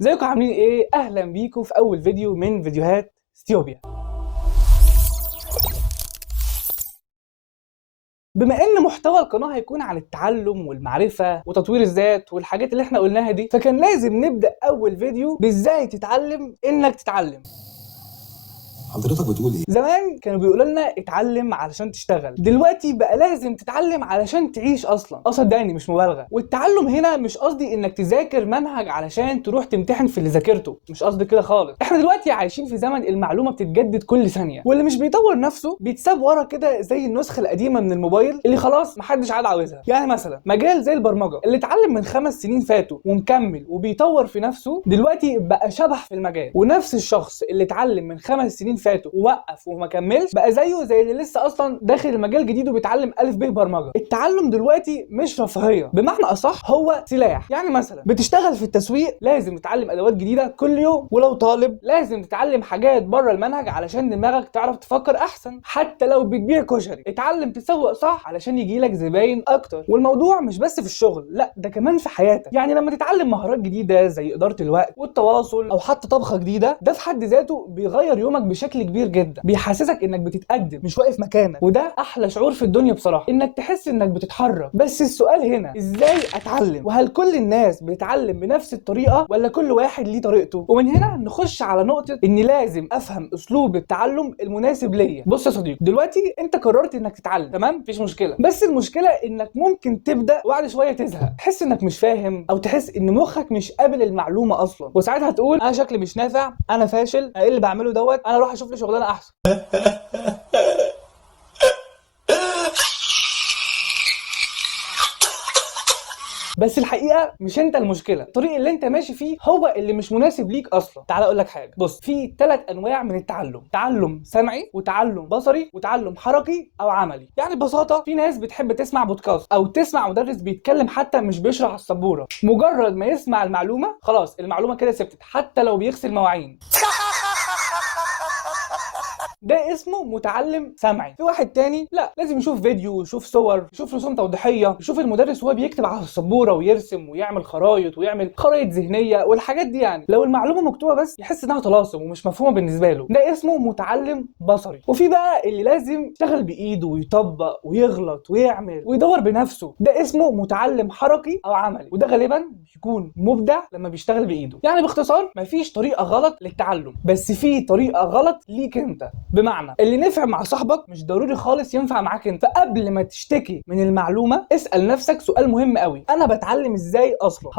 ازيكم عاملين ايه؟ اهلا بيكم في اول فيديو من فيديوهات ستيوبيا. بما ان محتوى القناه هيكون عن التعلم والمعرفه وتطوير الذات والحاجات اللي احنا قلناها دي، فكان لازم نبدا اول فيديو بازاي تتعلم انك تتعلم. حضرتك بتقول ايه؟ زمان كانوا بيقولوا لنا اتعلم علشان تشتغل، دلوقتي بقى لازم تتعلم علشان تعيش اصلا. صدقني مش مبالغه. والتعلم هنا مش قصدي انك تذاكر منهج علشان تروح تمتحن في اللي ذاكرته، مش قصدي كده خالص. احنا دلوقتي عايشين في زمن المعلومه بتتجدد كل ثانيه، واللي مش بيطور نفسه بيتساب ورا كده زي النسخه القديمه من الموبايل اللي خلاص محدش عاد عاوزها. يعني مثلا مجال زي البرمجه اللي اتعلم من 5 سنين فاتوا ومكمل وبيطور في نفسه، دلوقتي بقى شبح في المجال. ونفس الشخص اللي اتعلم من 5 سنين فاتوا ووقف وما كملش بقى زيه زي اللي لسه اصلا داخل المجال جديد وبيتعلم الف ب برمجه. التعلم دلوقتي مش رفاهيه، بمعنى اصح هو سلاح. يعني مثلا بتشتغل في التسويق لازم تتعلم ادوات جديده كل يوم، ولو طالب لازم تتعلم حاجات بره المنهج علشان دماغك تعرف تفكر احسن. حتى لو بتبيع كشري اتعلم تسوق صح علشان يجيلك زباين اكتر. والموضوع مش بس في الشغل، لا ده كمان في حياتك. يعني لما تتعلم مهارات جديده زي اداره الوقت والتواصل او حتى طبخه جديده، ده في حد ذاته بيغير يومك بشكل كبير جدا، بيحسسك انك بتتقدم مش واقف مكانك. وده احلى شعور في الدنيا بصراحه، انك تحس انك بتتحرك. بس السؤال هنا ازاي اتعلم؟ وهل كل الناس بتتعلم بنفس الطريقه ولا كل واحد ليه طريقته؟ ومن هنا نخش على نقطه ان لازم افهم اسلوب التعلم المناسب ليا. بص يا صديقي، دلوقتي انت قررت انك تتعلم، تمام، مفيش مشكله. بس المشكله انك ممكن تبدا وبعد شويه تزهق، تحس انك مش فاهم او تحس ان مخك مش قابل المعلومه اصلا، وساعتها تقول انا شكلي مش نافع، انا فاشل، ايه اللي بعمله دوت، انا اروح اشوف لي شغلانه احسن. بس الحقيقه مش انت المشكله، الطريق اللي انت ماشي فيه هو اللي مش مناسب ليك اصلا. تعال اقول لك حاجه، بص، في 3 انواع من التعلم: تعلم سمعي وتعلم بصري وتعلم حركي او عملي. يعني ببساطه في ناس بتحب تسمع بودكاست او تسمع مدرس بيتكلم حتى مش بيشرح على السبوره، مجرد ما يسمع المعلومه خلاص المعلومه كده ثبتت حتى لو بيغسل مواعين. ده اسمه متعلم سمعي. في واحد تاني لا، لازم يشوف فيديو، يشوف صور، يشوف رسوم توضيحيه، يشوف المدرس وهو بيكتب على السبوره ويرسم ويعمل خرايط ويعمل خرايط ذهنيه والحاجات دي. يعني لو المعلومه مكتوبه بس يحس انها طلاسم ومش مفهومه بالنسبه له. ده اسمه متعلم بصري. وفي بقى اللي لازم يشتغل بايده ويطبق ويغلط ويعمل ويدور بنفسه، ده اسمه متعلم حركي او عملي. وده غالبا بيكون مبدع لما بيشتغل بايده. يعني باختصار مفيش طريقه غلط للتعلم، بس في طريقه غلط ليك انت. بمعنى اللي نفع مع صاحبك مش ضروري خالص ينفع معاك انت. فقبل ما تشتكي من المعلومه اسال نفسك سؤال مهم قوي: انا بتعلم ازاي اصلا؟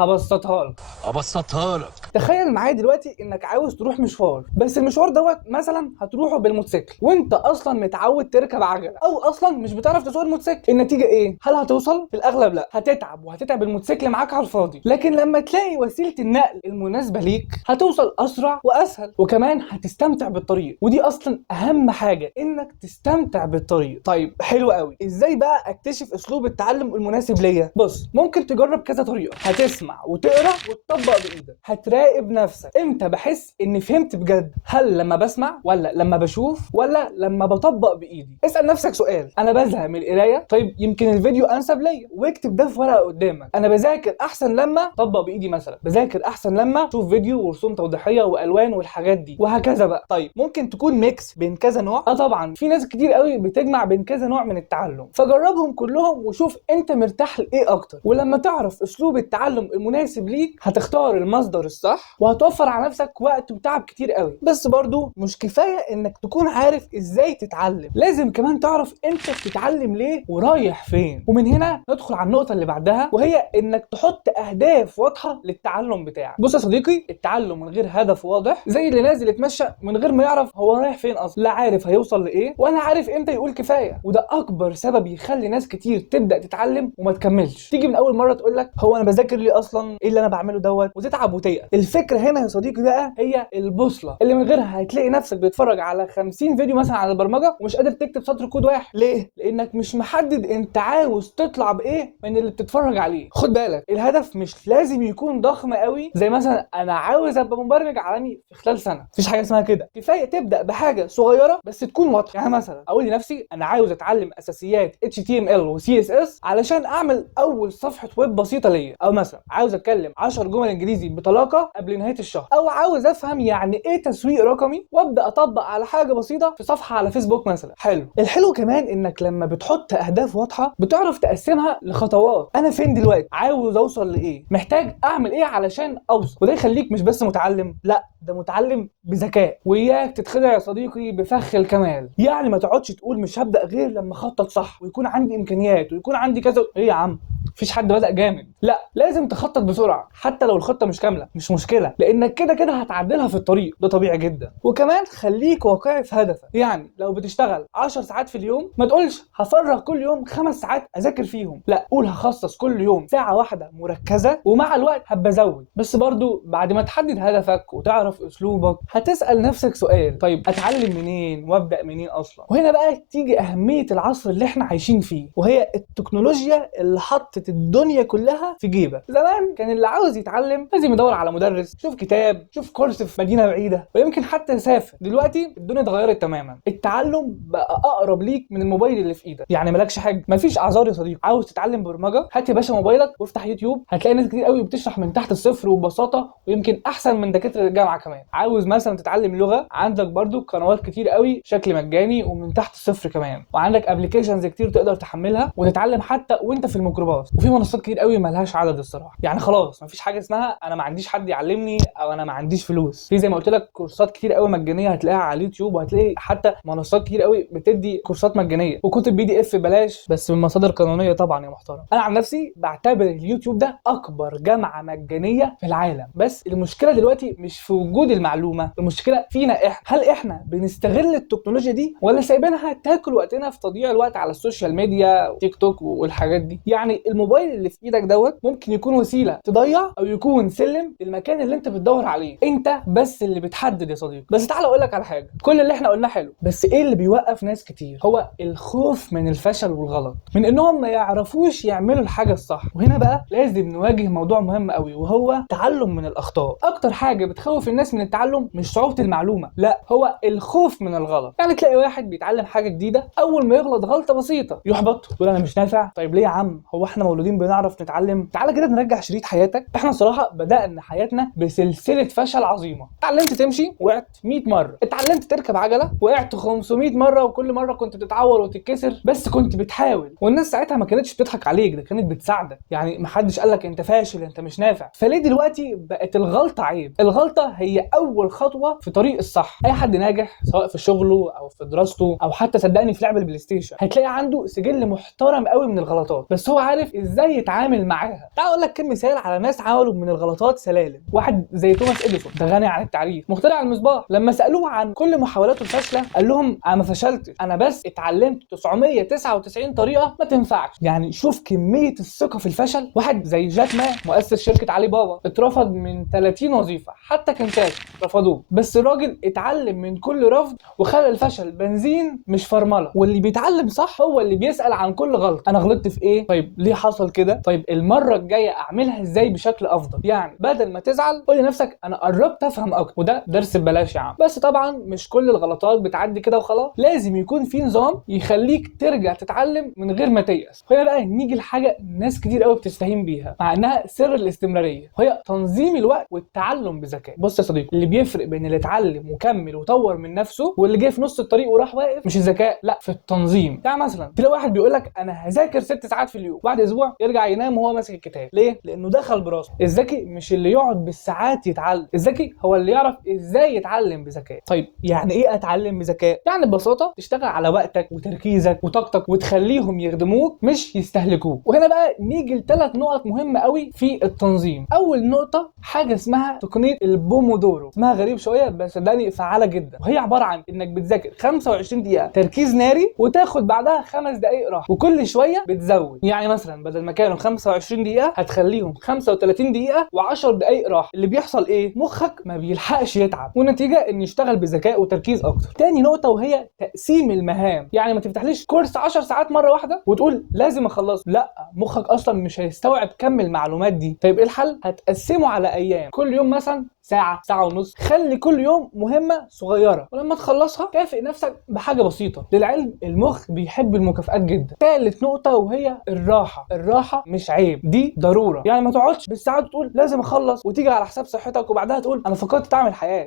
هبسطها لك. تخيل معايا دلوقتي انك عاوز تروح مشوار، بس المشوار دوت مثلا هتروحه بالموتوسيكل وانت اصلا متعود تركب عجله، او اصلا مش بتعرف تسوق الموتوسيكل. النتيجه ايه؟ هل هتوصل؟ في الاغلب لا، هتتعب وهتتعب الموتوسيكل معاك على الفاضي. لكن لما تلاقي وسيله النقل المناسبه ليك هتوصل اسرع واسهل، وكمان هتستمتع بالطريق. ودي اصلا اهم حاجه، انك تستمتع بالطريق. طيب حلو قوي، ازاي بقى اكتشف اسلوب التعلم المناسب ليا؟ بص، ممكن تجرب كذا طريقه. هتسمع وتقرا وتطبق بايدك. هتراقب نفسك، امتى بحس اني فهمت بجد؟ هل لما بسمع ولا لما بشوف ولا لما بطبق بايدي؟ اسال نفسك سؤال: انا بزهق من القرايه؟ طيب يمكن الفيديو انسب ليا. واكتب ده في ورقه قدامك: انا بذاكر احسن لما اطبق بايدي مثلا، بذاكر احسن لما اشوف فيديو ورسوم توضيحيه والوان والحاجات دي، وهكذا بقى. طيب ممكن تكون ميكس بين كذا نوع. طبعا في ناس كتير قوي بتجمع بين كذا نوع من التعلم، فجربهم كلهم وشوف انت مرتاح لايه اكتر. ولما تعرف اسلوب التعلم المناسب ليك هتختار المصدر الصح وهتوفر على نفسك وقت وتعب كتير قوي. بس برضو مش كفايه انك تكون عارف ازاي تتعلم، لازم كمان تعرف انت بتتعلم ليه ورايح فين. ومن هنا ندخل على النقطه اللي بعدها، وهي انك تحط اهداف واضحه للتعلم بتاعك. بص يا صديقي، التعلم من غير هدف واضح زي اللي نازل يتمشى من غير ما يعرف هو رايح فين اصلا. لا عارف هيوصل لايه ولا عارف امتى يقول كفايه. وده اكبر سبب يخلي ناس كتير تبدا تتعلم وما تكملش. تيجي من اول مره تقول لك هو انا بذاكر ليه اصلا؟ ايه اللي انا بعمله دوت؟ وتتعب وتيأس. الفكره هنا يا صديقي بقى هي البوصله اللي من غيرها هتلاقي نفسك بتتفرج على 50 فيديو مثلا على البرمجه ومش قادر تكتب سطر كود واحد. ليه؟ لانك مش محدد انت عاوز تطلع بايه من اللي بتتفرج عليه. خد بالك، الهدف مش لازم يكون ضخم قوي زي مثلا انا عاوز ابقى مبرمج عالمي في خلال سنه. مفيش حاجه اسمها كده. كفايه تبدا بحاجه صغيره صغيره بس تكون واضحه. يعني مثلا اقول لنفسي انا عاوز اتعلم اساسيات HTML و CSS علشان اعمل اول صفحه ويب بسيطه ليا، او مثلا عاوز اتكلم 10 جمل انجليزي بطلاقه قبل نهايه الشهر، او عاوز افهم يعني ايه تسويق رقمي وابدا اطبق على حاجه بسيطه في صفحه على فيسبوك مثلا. حلو. الحلو كمان انك لما بتحط اهداف واضحه بتعرف تقسمها لخطوات. انا فين دلوقتي؟ عاوز اوصل لايه؟ محتاج اعمل ايه علشان اوصل؟ وده يخليك مش بس متعلم، لا ده متعلم بذكاء. وياك تتخدع يا صديقي بفخ الكمال. يعني ما تقعدش تقول مش هبدا غير لما اخطط صح ويكون عندي امكانيات ويكون عندي كذا. ايه يا عم، مفيش حد بدأ جامد. لا، لازم تخطط بسرعه حتى لو الخطه مش كامله، مش مشكله لانك كده كده هتعدلها في الطريق، ده طبيعي جدا. وكمان خليك واقعي في هدفك. يعني لو بتشتغل 10 ساعات في اليوم ما تقولش هفرغ كل يوم 5 ساعات اذاكر فيهم، لا قول هخصص كل يوم ساعه واحده مركزه ومع الوقت هبقى ازود. بس برضو بعد ما تحدد هدفك وتعرف اسلوبك هتسال نفسك سؤال، طيب اتعلم منين وابدا منين اصلا؟ وهنا بقى تيجي اهميه العصر اللي احنا عايشين فيه، وهي التكنولوجيا اللي حطت الدنيا كلها في جيبك. زمان كان اللي عاوز يتعلم لازم يدور على مدرس، شوف كتاب، شوف كورس في مدينه بعيده، ويمكن حتى يسافر. دلوقتي الدنيا اتغيرت تماما، التعلم بقى اقرب ليك من الموبايل اللي في ايدك. يعني مالكش حاجه، مفيش اعذار يا صديقي. عاوز تتعلم برمجه، هات يا باشا موبايلك وافتح يوتيوب، هتلاقي ناس كتير قوي بتشرح من تحت الصفر وببساطه، ويمكن احسن من دكاتره الجامعه كمان. عاوز مثلا تتعلم لغه، عندك برضو قنوات كتير قوي بشكل مجاني ومن تحت الصفر كمان، وعندك ابلكيشنز كتير تقدر تحملها وتتعلم حتى وانت في الميكروباص. وفي منصات كتير قوي ملهاش عدد الصراحه. يعني خلاص مفيش حاجه اسمها انا ما عنديش حد يعلمني او انا ما عنديش فلوس. في زي ما قلت لك كورسات كتير قوي مجانيه هتلاقيها على اليوتيوب، وهتلاقي حتى منصات كتير قوي بتدي كورسات مجانيه وكتب PDF ببلاش بس من مصادر قانونيه طبعا يا محترم. انا عن نفسي بعتبر اليوتيوب ده اكبر جامعه مجانيه في العالم. بس المشكله دلوقتي مش في وجود المعلومه، المشكله فينا احنا. هل احنا بنستغل التكنولوجيا دي ولا سايبينها تاكل وقتنا في تضييع الوقت على السوشيال ميديا وتيك توك والحاجات دي؟ يعني الموبايل اللي في ايدك دوت ممكن يكون وسيله تضيع او يكون سلم للمكان اللي انت بتدور عليه. انت بس اللي بتحدد يا صديقي. بس تعال اقول لك على حاجه، كل اللي احنا قلناه حلو، بس ايه اللي بيوقف ناس كتير؟ هو الخوف من الفشل والغلط، من انهم ما يعرفوش يعملوا الحاجه الصح. وهنا بقى لازم نواجه موضوع مهم قوي، وهو التعلم من الاخطاء. اكتر حاجه بتخوف الناس من التعلم مش صعوبه المعلومه، لا هو الخوف من الغلط. يعني تلاقي واحد بيتعلم حاجه جديده، اول ما يغلط غلطه بسيطه يحبط، يقول انا مش نافع. طيب ليه يا عم؟ هو احنا مولودين بنعرف نتعلم؟ تعالى كده نرجع شريط حياتك. احنا صراحه بدانا حياتنا بسلسله فشل عظيمه. اتعلمت تمشي وقعت 100 مره، اتعلمت تركب عجله وقعت 500 مره، وكل مره كنت بتتعور وتتكسر بس كنت بتحاول، والناس ساعتها ما كانتش بتضحك عليك، ده كانت بتساعدك. يعني ما حدش قال لك انت فاشل، انت مش نافع. فليه دلوقتي بقت الغلطه عيب؟ الغلطه هي اول خطوه في طريق الصح. اي حد ناجح سواء في شغله او في دراسته او حتى صدقني في لعب البلاي ستيشن هتلاقي عنده سجل محترم قوي من الغلطات، بس هو عارف ازاي يتعامل معاها. تعال اقول لك كم مثال على ناس عملوا من الغلطات سلالم. واحد زي توماس اديسون، ده غني عن التعريف، مخترع المصباح. لما سالوه عن كل محاولاته الفاشله قال لهم انا ما فشلتش، انا بس اتعلمت 999 طريقه ما تنفعش. يعني شوف كميه الثقه في الفشل. واحد زي جاك ما مؤسس شركه علي بابا اترفض من 30 وظيفه، حتى كنتاكي رفضوه، بس الراجل اتعلم من كل رفض وخلى الفشل بنزين مش فرمله. واللي بيتعلم صح هو اللي بيسال عن كل غلط، انا غلطت في ايه؟ طيب ليه حصل كده؟ طيب المره الجايه اعملها ازاي بشكل افضل؟ يعني بدل ما تزعل قول لنفسك انا قربت افهم اكتر، وده درس ببلاش يا عم. بس طبعا مش كل الغلطات بتعدي كده وخلاص، لازم يكون في نظام يخليك ترجع تتعلم من غير ما تيأس. هنا بقى نيجي لحاجه ناس كتير قوي بتستهين بيها مع انها سر الاستمراريه، وهي تنظيم الوقت والتعلم بذكاء. بص يا صديقي، اللي بيفرق بين اللي اتعلم وكمل وطور من نفسه واللي جه في نص الطريق وراح واقف مش الذكاء، لا في التنظيم. يعني مثلا تلاقي واحد بيقول لك انا هذاكر 6 ساعات في اليوم، بعد اسبوع يرجع ينام وهو ماسك الكتاب. ليه؟ لانه دخل براسه. الذكي مش اللي يقعد بالساعات يتعلم، الذكي هو اللي يعرف ازاي يتعلم بذكاء. طيب يعني ايه اتعلم بذكاء؟ يعني ببساطه تشتغل على وقتك وتركيزك وطاقتك وتخليهم يخدموك مش يستهلكوك. وهنا بقى نيجي ل3 نقط مهمه قوي في التنظيم. اول نقطه حاجه اسمها تقنيه البومودورو، اسمها غريب شويه بس صدقني فعاله جدا، وهي عباره عن انك بتذاكر 25 دقيقه تركيز ناري وتاخد بعدها 5 دقائق راحه، وكل شويه بتزود. يعني مثلا بدل ما كانوا 25 دقيقه هتخليهم 35 دقيقه و10 دقائق راحه. اللي بيحصل ايه؟ مخك ما بيلحقش يتعب، والنتيجه ان يشتغل بذكاء وتركيز اكتر. تاني نقطه وهي تقسيم المهام. يعني ما تفتحليش كورس 10 ساعات مره واحده وتقول لازم اخلصه، لا مخك اصلا مش هيستوعب كم المعلومات دي. طيب ايه الحل؟ هتقسمه على ايام، كل يوم مثلا ساعه، ساعه ونص. خلي كل يوم مهمه صغيره، ولما تخلصها كافئ نفسك بحاجه بسيطه. للعلم المخ بيحب المكافآت جدا. ثالث نقطه وهي الراحه. الراحه مش عيب، دي ضروره. يعني ما تقعدش بالساعات تقول لازم اخلص وتيجي على حساب صحتك وبعدها تقول انا فقدت طعم الحياه.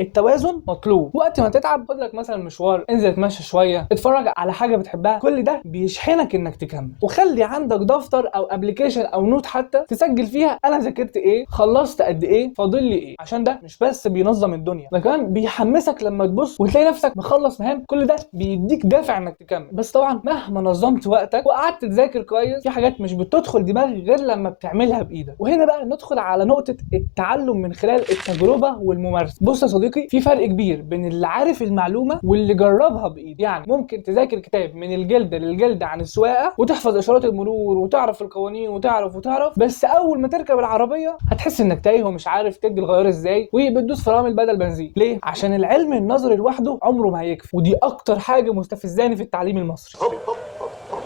التوازن مطلوب. وقت ما تتعب خد لك مثلا مشوار، انزل اتمشى شويه، اتفرج على حاجه بتحبها، كل ده بيشحنك انك تكمل. وخلي عندك دفتر او ابلكيشن او نوت حتى تسجل فيها انا ذاكرت ايه، خلصت قد ايه، فاضل لي ايه، عشان ده مش بس بينظم الدنيا، ده كمان بيحمسك لما تبص وتلاقي نفسك مخلص مهام. كل ده بيديك دافع انك تكمل. بس طبعا مهما نظمت وقتك وقعدت تذاكر كويس، في حاجات مش بتدخل دماغك غير لما بتعملها بايدك. وهنا بقى ندخل على نقطه التعلم من خلال التجربه والممارسه. بص يا صديقي، في فرق كبير بين اللي عارف المعلومه واللي جربها بايده. يعني ممكن تذاكر كتاب من الجلده للجلده عن السواقه وتحفظ اشارات المرور وتعرف القوانين وتعرف، بس اول ما تركب العربيه هتحس انك تايه ومش عارف تدي الغيار ازاي وبتدوس فرامل بدل بنزين. ليه؟ عشان العلم النظري لوحده عمره ما هيكفي. ودي اكتر حاجه مستفزاني في التعليم المصري.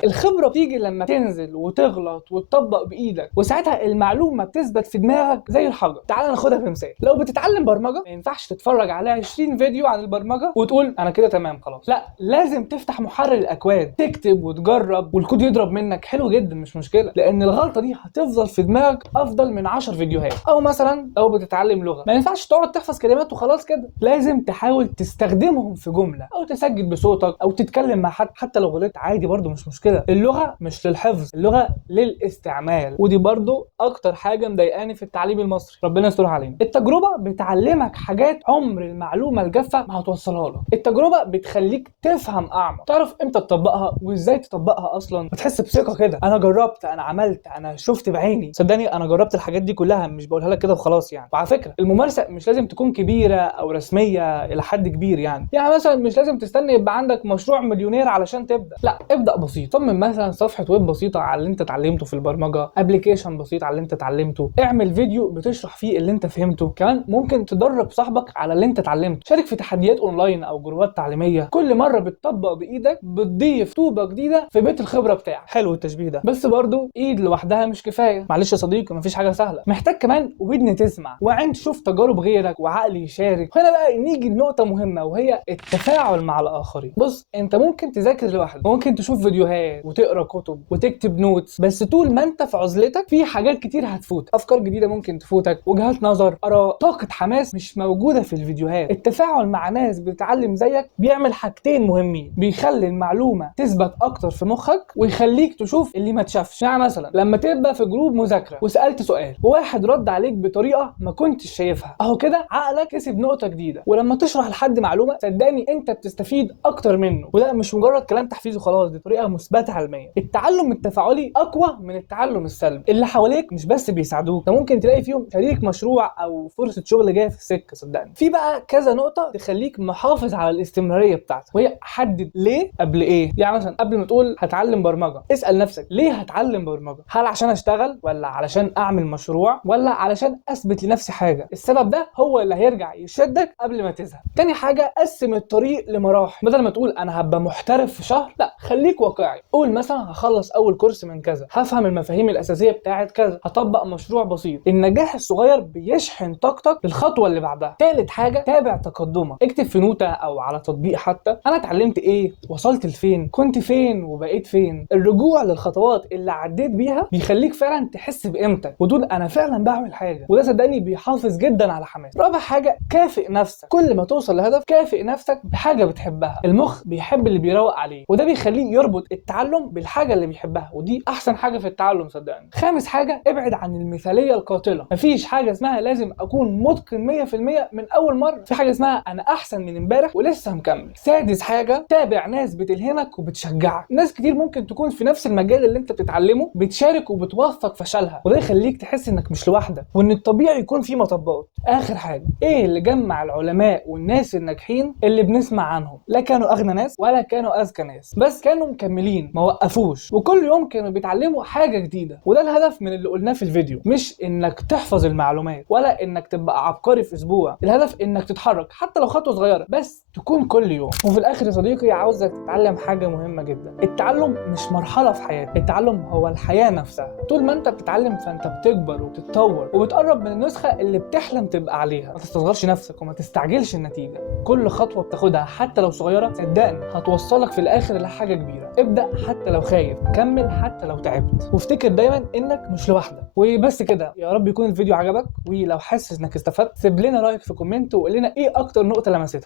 الخبرة بتيجي لما تنزل وتغلط وتطبق بإيدك، وساعتها المعلومة بتثبت في دماغك زي الحجر. تعال ناخدها بمثال. لو بتتعلم برمجة ما ينفعش تتفرج على 20 فيديو عن البرمجة وتقول أنا كده تمام خلاص. لا، لازم تفتح محرر الأكواد، تكتب وتجرب، والكود يضرب منك حلو جدا مش مشكلة، لأن الغلطة دي هتفضل في دماغك أفضل من 10 فيديوهات. أو مثلا لو بتتعلم لغة ما ينفعش تقعد تحفظ كلمات وخلاص كده، لازم تحاول تستخدمهم في جملة أو تسجل بصوتك أو تتكلم مع حد. حتى لو غلطت عادي برضو مش مشكلة. اللغة مش للحفظ، اللغة للاستعمال. ودي برضو اكتر حاجة مضايقاني في التعليم المصري، ربنا يسترها علينا. التجربة بتعلمك حاجات عمر المعلومة الجافة ما هتوصلها لك. التجربة بتخليك تفهم اعمق، تعرف امتى تطبقها وازاي تطبقها اصلا، وتحس بثقة كده. انا جربت، انا عملت، انا شفت بعيني. صدقني انا جربت الحاجات دي كلها، مش بقولها لك كده وخلاص يعني. وعلى فكرة الممارسة مش لازم تكون كبيرة او رسمية الى حد كبير. يعني مثلا مش لازم تستنى يبقى عندك مشروع مليونير علشان تبدأ. لا، ابدأ بسيط. صمم مثلا صفحة ويب بسيطة على اللي انت اتعلمته في البرمجة، ابلكيشن بسيط على اللي انت اتعلمته، اعمل فيديو بتشرح فيه اللي انت فهمته. كمان ممكن تدرب صاحبك على اللي انت اتعلمته، شارك في تحديات اونلاين او جروبات تعليمية. كل مرة بتطبق بايدك بتضيف طوبة جديدة في بيت الخبرة بتاعك. حلو التشبيه ده، بس برضو ايد لوحدها مش كفاية. معلش يا صديقي، مفيش حاجة سهلة، محتاج كمان ودن تسمع وعين تشوف تجارب غيرك وعقل يشارك. هنا بقى نيجي لنقطة مهمة وهي التفاعل مع الاخرين. بص، انت ممكن تذاكر لوحدك، ممكن تشوف فيديوهات وتقرا كتب وتكتب نوتس، بس طول ما انت في عزلتك في حاجات كتير هتفوت، افكار جديده ممكن تفوتك، وجهات نظر، اراء، طاقه حماس مش موجوده في الفيديوهات. التفاعل مع ناس بتتعلم زيك بيعمل حاجتين مهمين: بيخلي المعلومه تثبت اكتر في مخك، ويخليك تشوف اللي ما تشافش. يعني مثلا لما تبقى في جروب مذاكره وسالت سؤال وواحد رد عليك بطريقه ما كنتش شايفها، اهو كده عقلك كسب نقطه جديده. ولما تشرح لحد معلومه صدقني انت بتستفيد اكتر منه، وده مش مجرد كلام تحفيزي خلاص، دي طريقه مثبته علميا. التعلم التفاعلي اقوى من التعلم السلبي. اللي حواليك مش بس بيساعدوك، انت ممكن تلاقي فيهم شريك مشروع او فرصه شغل جايه في السكه. صدقني في بقى كذا نقطه تخليك محافظ على الاستمراريه بتاعتك، وهي حدد ليه قبل ايه. يعني مثلا قبل ما تقول هتعلم برمجه اسال نفسك ليه هتعلم برمجه؟ هل عشان اشتغل، ولا علشان اعمل مشروع، ولا علشان اثبت لنفسي حاجه؟ السبب ده هو اللي هيرجع يشدك قبل ما تزهق. تاني حاجه، قسم الطريق لمراحل. بدل ما تقول انا هبقى محترف في شهر، لا، خليك واقعي. قول مثلا هخلص اول كورس من كذا، هفهم المفاهيم الاساسيه بتاعت كذا، هطبق مشروع بسيط. النجاح الصغير بيشحن طاقتك للخطوه اللي بعدها. تالت حاجه، تابع تقدمك. اكتب في نوتة او على تطبيق حتى انا اتعلمت ايه، وصلت لفين، كنت فين وبقيت فين. الرجوع للخطوات اللي عديت بيها بيخليك فعلا تحس بقيمتك وتقول انا فعلا بعمل حاجه، وده صدقني بيحافظ جدا على حماسك. رابع حاجه، كافئ نفسك. كل ما توصل لهدف كافئ نفسك بحاجه بتحبها. المخ بيحب اللي بيروق عليه، وده بيخليه يربط التعلم بالحاجه اللي بيحبها، ودي احسن حاجه في التعلم صدقني. خامس حاجه، ابعد عن المثاليه القاتله. مفيش حاجه اسمها لازم اكون متقن 100% من اول مره. في حاجه اسمها انا احسن من امبارح ولسه مكمل. سادس حاجه، تابع ناس بتلهمك وبتشجعك. ناس كتير ممكن تكون في نفس المجال اللي انت بتتعلمه بتشارك وبتوثق فشلها، وده يخليك تحس انك مش لوحدك وان الطبيعي يكون في مطبات. اخر حاجه، ايه اللي جمع العلماء والناس الناجحين اللي بنسمع عنهم؟ لا كانوا اغنى ناس ولا كانوا اذكى ناس، بس كانوا مكملين ما وقفوش، وكل يوم كانوا بيتعلموا حاجه جديده. وده الهدف من اللي قلناه في الفيديو، مش انك تحفظ المعلومات ولا انك تبقى عبقري في اسبوع. الهدف انك تتحرك حتى لو خطوه صغيره، بس تكون كل يوم. وفي الاخر يا صديقي عاوزك تتعلم حاجه مهمه جدا. التعلم مش مرحله في حياتك، التعلم هو الحياه نفسها. طول ما انت بتتعلم فانت بتكبر وبتتطور وبتقرب من النسخه اللي بتحلم تبقى عليها. ما تستصغرش نفسك وما تستعجلش النتيجه. كل خطوه بتاخدها حتى لو صغيره صدقني هتوصلك في الاخر لحاجه كبيره. ابدا حتى لو خايف، كمل حتى لو تعبت، وافتكر دايما انك مش لوحدك. وبس كده، يا رب يكون الفيديو عجبك، ولو حاسس انك استفدت سيب لنا رايك في كومنت وقول لنا ايه اكتر نقطه لمستك.